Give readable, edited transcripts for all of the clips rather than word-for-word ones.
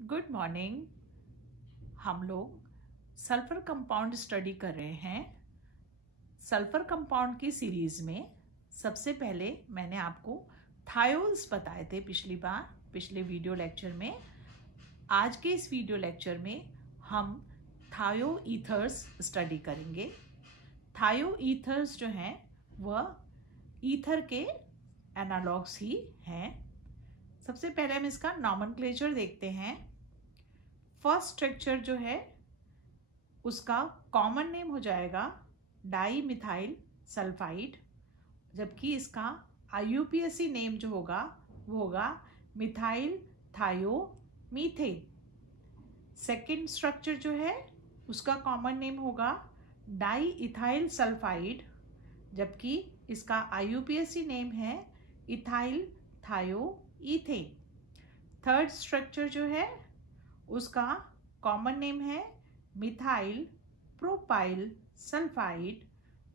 Good morning. हम लोग sulphur compound study कर रहे हैं। सल्फर कंपाउंड की सीरीज में सबसे पहले मैंने आपको थायोल्स बताए थे पिछले वीडियो लेक्चर में। आज के इस वीडियो लेक्चर में हम थायो ईथर्स स्टडी करेंगे। थायो ईथर्स जो हैं वह ईथर के एनालॉग्स ही हैं। सबसे पहले हम इसका नॉमेनक्लेचर देखते हैं। फर्स्ट स्ट्रक्चर जो है उसका कॉमन नेम हो जाएगा डाई मिथाइल सल्फाइड, जबकि इसका IUPAC नेम जो होगा वो होगा मिथाइल थायो मीथेन। सेकेंड स्ट्रक्चर जो है उसका कॉमन नेम होगा डाई इथाइल सल्फाइड, जबकि इसका IUPAC नेम है इथाइल थायो ईथेन। थर्ड स्ट्रक्चर जो है उसका कॉमन नेम है मिथाइल प्रोपाइल सल्फाइड,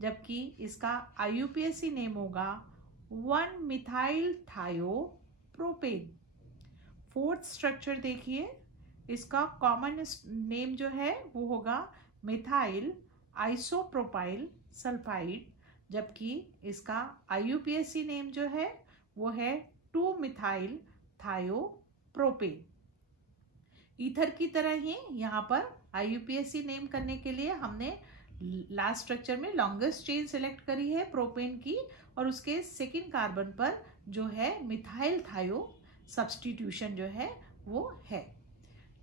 जबकि इसका IUPAC नेम होगा 1 मिथाइल थायो प्रोपेन। फोर्थ स्ट्रक्चर देखिए, इसका कॉमन नेम जो है वो होगा मिथाइल आइसोप्रोपाइल सल्फाइड, जबकि इसका IUPAC नेम जो है वो है 2 मिथाइल थायो प्रोपेन। ईथर की तरह ही यहाँ पर IUPAC नेम करने के लिए हमने लास्ट स्ट्रक्चर में लॉन्गेस्ट चेन सिलेक्ट करी है प्रोपेन की, और उसके सेकेंड कार्बन पर जो है मिथाइल थायो सब्स्टिट्यूशन जो है वो है।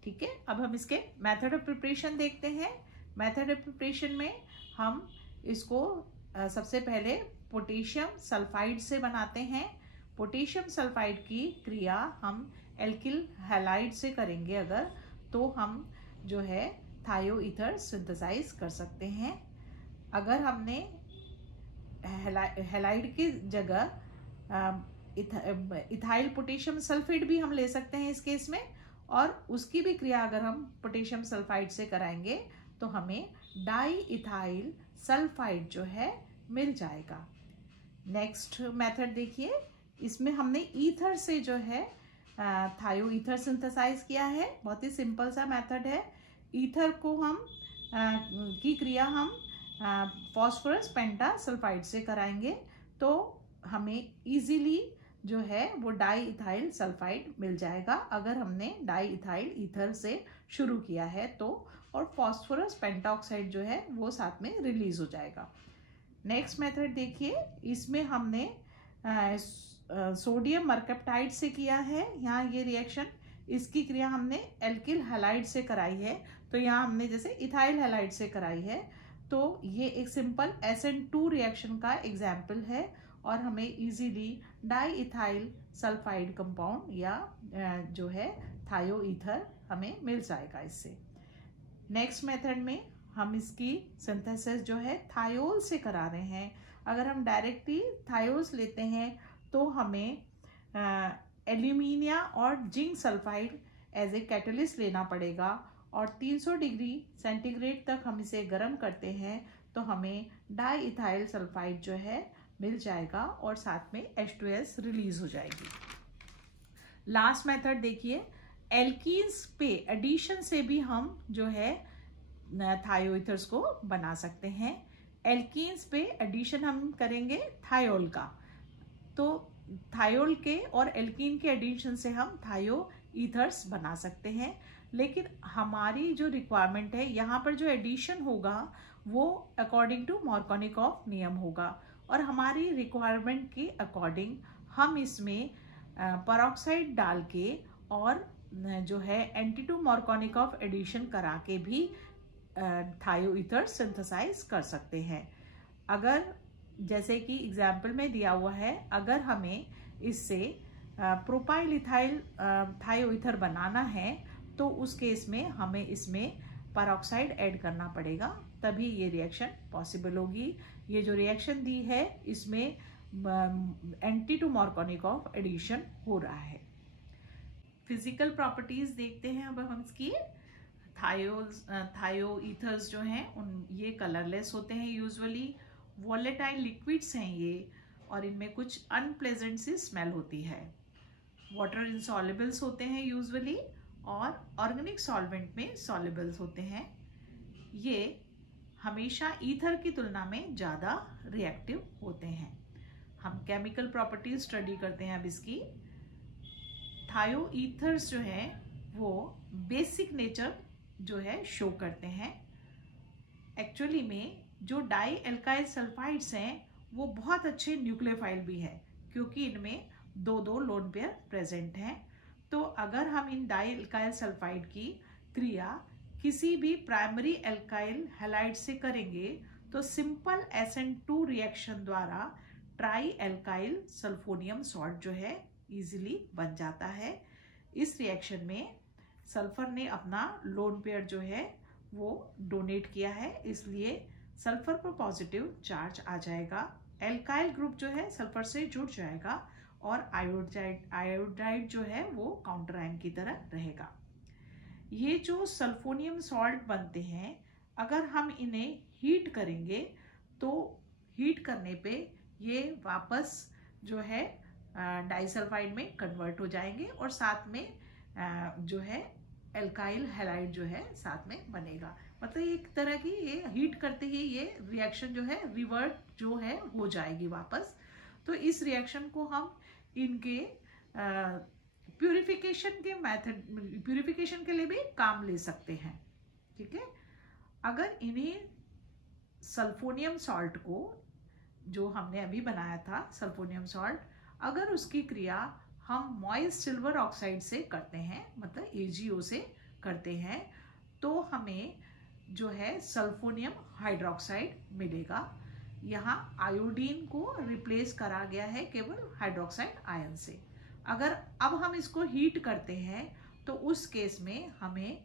ठीक है, अब हम इसके मेथड ऑफ प्रिपरेशन देखते हैं। मेथड ऑफ प्रिपरेशन में हम इसको सबसे पहले पोटेशियम सल्फाइड से बनाते हैं। पोटेशियम सल्फाइड की क्रिया हम एल्किल हैलाइड से करेंगे अगर, तो हम जो है थायो ईथर सिंथेसाइज कर सकते हैं। अगर हमने हैलाइड की जगह इथाइल पोटेशियम सल्फेट भी हम ले सकते हैं इस केस में, और उसकी भी क्रिया अगर हम पोटेशियम सल्फाइड से कराएंगे तो हमें डाई इथाइल सल्फाइड जो है मिल जाएगा। नेक्स्ट मेथड देखिए, इसमें हमने ईथर से जो है थायो ईथर सिंथेसाइज किया है। बहुत ही सिंपल सा मेथड है। ईथर को हम की क्रिया हम फॉस्फोरस पेंटा सल्फाइड से कराएंगे तो हमें इजीली जो है वो डाई इथाइल सल्फाइड मिल जाएगा अगर हमने डाई इथाइल ईथर से शुरू किया है तो, और फॉस्फोरस पेंटाऑक्साइड जो है वो साथ में रिलीज हो जाएगा। नेक्स्ट मेथड देखिए, इसमें हमने सोडियम मरकप्टाइड से किया है। यहाँ ये रिएक्शन, इसकी क्रिया हमने एल्किल हैलाइड से कराई है, तो यहाँ हमने जैसे इथाइल हैलाइड से कराई है, तो ये एक सिंपल SN2 रिएक्शन का एग्जाम्पल है और हमें easily di ethyl sulphide compound या जो है थायो ईथर हमें मिल जाएगा इससे। नेक्स्ट मेथड में हम इसकी सिंथेसिस जो है थायोल से करा रहे हैं। अगर हम डायरेक्टली थायोल्स लेते हैं तो हमें एल्यूमिनिया और zinc sulphide as a catalyst लेना पड़ेगा, और 300 डिग्री सेंटीग्रेड तक हम इसे गर्म करते हैं तो हमें डाई इथाइल सल्फाइड जो है मिल जाएगा और साथ में H2S रिलीज हो जाएगी। लास्ट मेथड देखिए, एल्कीन्स पे एडिशन से भी हम जो है थायो ईथर्स को बना सकते हैं। एल्कीन्स पे एडिशन हम करेंगे थायोल का, तो थायोल के और एल्कीन के एडिशन से हम थायो ईथर्स बना सकते हैं। लेकिन हमारी जो रिक्वायरमेंट है यहाँ पर जो एडिशन होगा वो अकॉर्डिंग टू मार्कोनिकॉफ नियम होगा, और हमारी रिक्वायरमेंट के अकॉर्डिंग हम इसमें पेरोक्साइड डाल के और जो है एंटी-टू मार्कोनिकॉफ एडिशन करा के भी थायो ईथर सिंथेसाइज कर सकते हैं। अगर जैसे कि एग्जाम्पल में दिया हुआ है, अगर हमें इससे प्रोपाइल इथाइल थायो ईथर बनाना है तो उस केस में हमें इसमें पेरोक्साइड ऐड करना पड़ेगा, तभी ये रिएक्शन पॉसिबल होगी। ये जो रिएक्शन दी है इसमें एंटी-टू मार्कोनिकॉफ एडिशन हो रहा है। फिजिकल प्रॉपर्टीज देखते हैं अब हम इसकी। थायो ईथर्स जो हैं उन ये कलरलेस होते हैं, यूजुअली वॉलेटाइल लिक्विड्स हैं ये, और इनमें कुछ अनप्लेजेंट सी स्मेल होती है। वाटर इंसॉल्युबल्स होते हैं यूजुअली, और ऑर्गेनिक सॉल्वेंट में सॉल्युबल्स होते हैं। ये हमेशा ईथर की तुलना में ज़्यादा रिएक्टिव होते हैं। हम केमिकल प्रॉपर्टीज स्टडी करते हैं अब इसकी। थायो ईथर्स जो है वो बेसिक नेचर जो है शो करते हैं। एक्चुअली में जो डाई एल्काइल सल्फाइड्स हैं वो बहुत अच्छे न्यूक्लियोफाइल भी है, क्योंकि इनमें दो दो लोन पेयर प्रेजेंट हैं। तो अगर हम इन डाई एल्काइल सल्फाइड की क्रिया किसी भी प्राइमरी एल्काइल हैलाइड से करेंगे तो सिंपल SN2 रिएक्शन द्वारा ट्राई एल्काइल सल्फोनियम सॉल्ट जो है इजीली बन जाता है। इस रिएक्शन में सल्फर ने अपना लोन पेयर जो है वो डोनेट किया है, इसलिए सल्फर पर पॉजिटिव चार्ज आ जाएगा। एल्काइल ग्रुप जो है सल्फर से जुड़ जाएगा और आयोडाइड जो है वो काउंटर आयन की तरह रहेगा। ये जो सल्फोनियम सॉल्ट बनते हैं, अगर हम इन्हें हीट करेंगे तो हीट करने पे ये वापस जो है डाइसल्फाइड में कन्वर्ट हो जाएंगे और साथ में जो है एल्काइल हैलाइड जो है साथ में बनेगा। मतलब एक तरह की ये हीट करते ही ये रिएक्शन जो है रिवर्ट जो है हो जाएगी वापस। तो इस रिएक्शन को हम इनके प्यूरिफिकेशन के लिए भी काम ले सकते हैं। ठीक है, अगर इन्हें सल्फोनियम सॉल्ट को जो हमने अभी बनाया था सल्फोनियम सॉल्ट, अगर उसकी क्रिया हम मॉइस्ट सिल्वर ऑक्साइड से करते हैं, मतलब AgO से करते हैं, तो हमें जो है सल्फोनियम हाइड्रोक्साइड मिलेगा। यहाँ आयोडीन को रिप्लेस करा गया है केवल हाइड्रोक्साइड आयन से। अगर अब हम इसको हीट करते हैं तो उस केस में हमें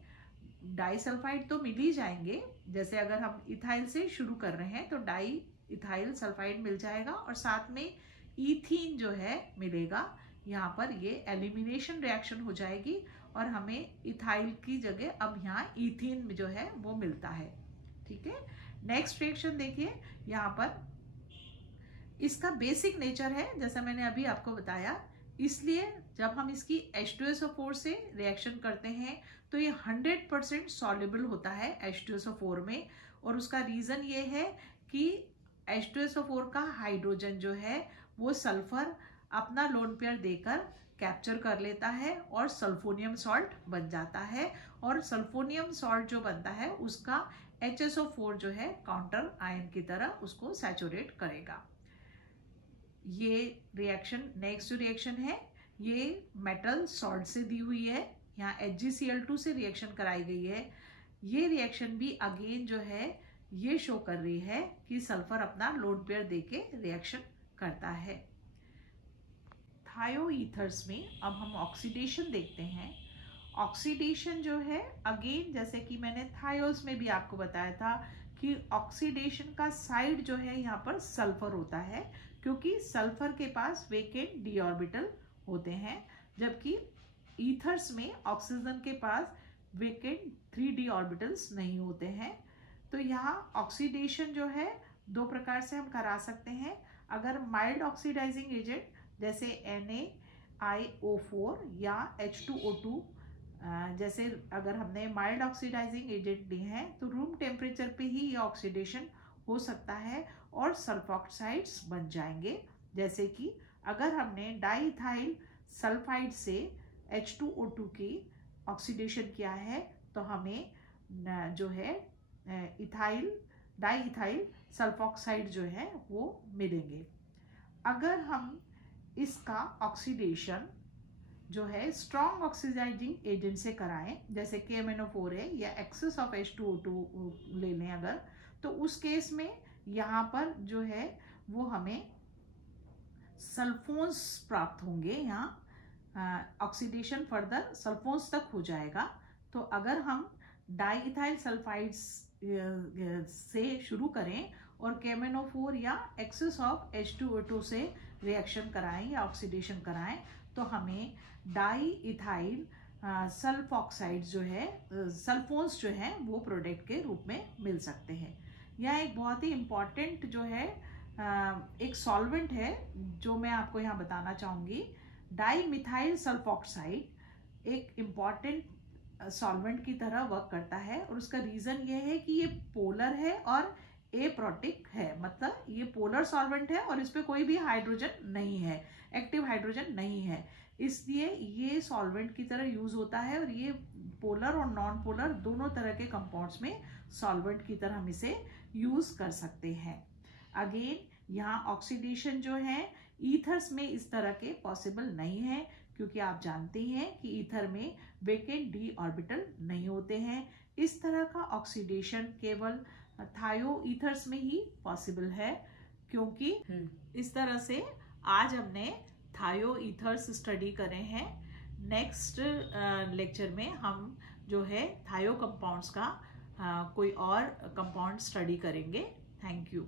डाइसल्फाइड तो मिल ही जाएंगे। जैसे अगर हम इथाइल से शुरू कर रहे हैं तो डाई इथाइल सल्फाइड मिल जाएगा और साथ में ईथीन जो है मिलेगा। यहाँ पर ये एलिमिनेशन रिएक्शन हो जाएगी और हमें इथाइल की जगह अब यहाँ ईथीन जो है वो मिलता है। ठीक है, नेक्स्ट रिएक्शन देखिए। यहाँ पर इसका बेसिक नेचर है जैसा मैंने अभी आपको बताया, इसलिए जब हम इसकी H2SO4 से रिएक्शन करते हैं तो ये 100% सॉल्युबल होता है H2SO4 में। और उसका रीजन ये है कि H2SO4 का हाइड्रोजन जो है वो सल्फर अपना लोन पेयर देकर कैप्चर कर लेता है और सल्फोनियम सॉल्ट बन जाता है। और सल्फोनियम सॉल्ट जो बनता है उसका HSO4 जो है काउंटर आयन की तरह उसको सैचुरेट करेगा। ये रिएक्शन नेक्स्ट जो रिएक्शन है ये मेटल सॉल्ट से दी हुई है, यहाँ HgCl2 से रिएक्शन कराई गई है। ये रिएक्शन भी अगेन जो है ये शो कर रही है कि सल्फर अपना लोन पेयर देके रिएक्शन करता है। थायो ईथर्स में अब हम ऑक्सीडेशन देखते हैं। ऑक्सीडेशन जो है अगेन जैसे कि मैंने थायोस में भी आपको बताया था कि ऑक्सीडेशन का साइड जो है यहाँ पर सल्फर होता है, क्योंकि सल्फर के पास वेकेंट d ऑर्बिटल होते हैं, जबकि ईथर्स में ऑक्सीजन के पास वेकेंट 3d ऑर्बिटल्स नहीं होते हैं। तो यहाँ ऑक्सीडेशन जो है दो प्रकार से हम करा सकते हैं। अगर माइल्ड ऑक्सीडाइजिंग एजेंट जैसे NaIO4 या H2O2 जैसे अगर हमने माइल्ड ऑक्सीडाइजिंग एजेंट लिए हैं तो रूम टेम्परेचर पे ही ये ऑक्सीडेशन हो सकता है और सल्फॉक्साइड्स बन जाएंगे। जैसे कि अगर हमने डाइइथाइल सल्फाइड से H2O2 की ऑक्सीडेशन किया है तो हमें जो है डाइइथाइल सल्फॉक्साइड जो है वो मिलेंगे। अगर हम इसका ऑक्सीडेशन जो है स्ट्रॉन्ग ऑक्सीडाइजिंग एजेंट से कराएं, जैसे KMnO4 है या एक्सेस ऑफ H2O2 ले लें अगर, तो उस केस में यहाँ पर जो है वो हमें सल्फोन्स प्राप्त होंगे। यहाँ ऑक्सीडेशन फर्दर सल्फोन्स तक हो जाएगा। तो अगर हम डाइइथाइल सल्फाइड्स से शुरू करें और KMnO4 या एक्सेस ऑफ H2O2 से रिएक्शन कराएं या ऑक्सीडेशन कराएं तो हमें डाइइथाइल सल्फॉक्साइड्स जो है सल्फोन्स जो हैं वो प्रोडक्ट के रूप में मिल सकते हैं। यह एक बहुत ही इम्पॉर्टेंट जो है एक सॉल्वेंट है जो मैं आपको यहाँ बताना चाहूँगी। डाइमिथाइल सल्फॉक्साइड एक इम्पॉर्टेंट सॉल्वेंट की तरह वर्क करता है, और उसका रीज़न ये है कि ये पोलर है और एप्रोटिक है, मतलब ये पोलर सॉल्वेंट है और इस पर कोई भी हाइड्रोजन नहीं है, एक्टिव हाइड्रोजन नहीं है, इसलिए ये सॉल्वेंट की तरह यूज होता है। और ये पोलर और नॉन पोलर दोनों तरह के कंपाउंड्स में सॉल्वेंट की तरह हम इसे यूज कर सकते हैं। अगेन यहाँ ऑक्सीडेशन जो है ईथर्स में इस तरह के पॉसिबल नहीं है, क्योंकि आप जानते हैं कि ईथर में वेकेंट डी ऑर्बिटल नहीं होते हैं। इस तरह का ऑक्सीडेशन केवल थायो ईथर्स में ही पॉसिबल है, क्योंकि इस तरह से आज हमने थायो ईथर्स स्टडी करे हैं। नेक्स्ट लेक्चर में हम जो है थायो कंपाउंड्स का कोई और कंपाउंड स्टडी करेंगे। Thank you.